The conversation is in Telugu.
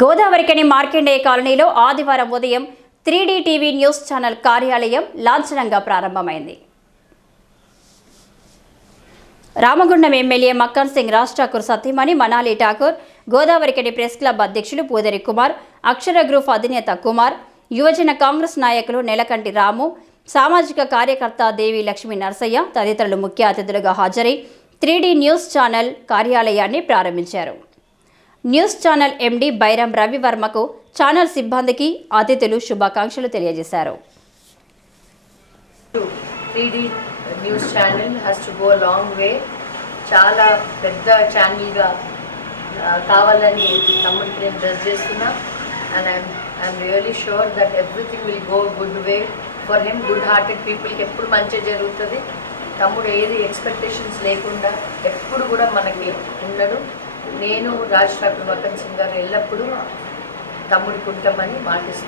గోదావరికని మార్కండేయ కాలనీలో ఆదివారం ఉదయం త్రీడీ టీవీ న్యూస్ ఛానల్ కార్యాలయం లాంఛనంగా ప్రారంభమైంది. రామగుండం ఎమ్మెల్యే మక్కన్ సింగ్ రాజ్ ఠాకూర్ సతీమణి మనాలి ఠాకూర్ గోదావరికని ప్రెస్ క్లబ్ అధ్యక్షులు పూదరి కుమార్ అక్షర గ్రూప్ అధినేత కుమార్ యువజన కాంగ్రెస్ నాయకులు నెలకంటి రాము సామాజిక కార్యకర్త దేవి లక్ష్మీ నరసయ్య తదితరులు ముఖ్య అతిథులుగా హాజరై త్రీడీ న్యూస్ ఛానల్ కార్యాలయాన్ని ప్రారంభించారు. News channel M D Bairam రవివర్మకు channel సిబ్బందికి అతిథులు శుభాకాంక్షలు తెలియజేశారు. Three D news channel has to go long way చాలా పెద్ద ఛానల్గా కావాలని తమ్ముడికి నేను డ్రెస్ చేస్తున్నా. And I'm I'm really sure that everything will go good way for him good hearted పీపుల్కి ఎప్పుడు మంచి జరుగుతుంది. తమ్ముడు ఏది ఎక్స్పెక్టేషన్స్ లేకుండా ఎప్పుడు కూడా మనకి ఉండడు. నేను రాజ్ ఠాకూర్ మక్కన్ సింగ్ గారు ఎల్లప్పుడూ తమ్ముడికి ఉంటామని మాటిస్తున్నాను